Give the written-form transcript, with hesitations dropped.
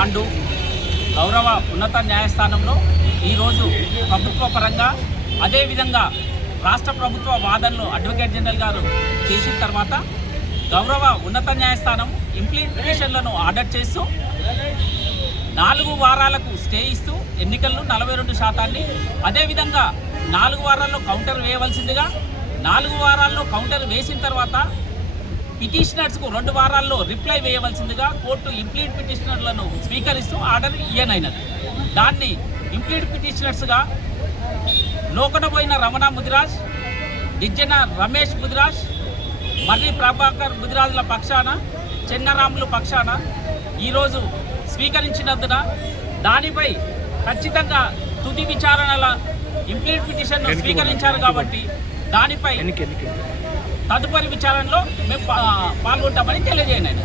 పాండు గౌరవ ఉన్నత న్యాయస్థానంలో ఈరోజు ప్రభుత్వ పరంగా అదేవిధంగా రాష్ట్ర ప్రభుత్వ వాదనలు అడ్వకేట్ జనరల్ గారు చేసిన తర్వాత గౌరవ ఉన్నత న్యాయస్థానం ఇంప్లిమెంటేషన్లను ఆర్డర్ చేస్తూ 4 వారాలకు స్టే ఇస్తూ ఎన్నికలను 42%, అదేవిధంగా 4 వారాల్లో కౌంటర్ వేయవలసిందిగా, 4 వారాల్లో కౌంటర్ వేసిన తర్వాత పిటిషనర్స్కు 2 వారాల్లో రిప్లై వేయవలసిందిగా కోర్టు ఇంప్లీడ్ పిటిషనర్లను స్వీకరిస్తూ ఆర్డర్ ఇయ్యనైనది. దాన్ని ఇంప్లీడ్ పిటిషనర్స్గా లోకనబోయిన రమణ ముదిరాజ్, దిజ్జన రమేష్ ముదిరాజ్, మర్రి ప్రభాకర్ ముదిరాజుల పక్షాన, చెన్నరాములు పక్షాన ఈరోజు స్వీకరించినందున దానిపై ఖచ్చితంగా తుది విచారణల ఇంప్లీడ్ పిటిషన్ స్వీకరించారు కాబట్టి దానిపై తదుపరి విచారణలో మేము పాల్గొంటామని తెలియజేయండి.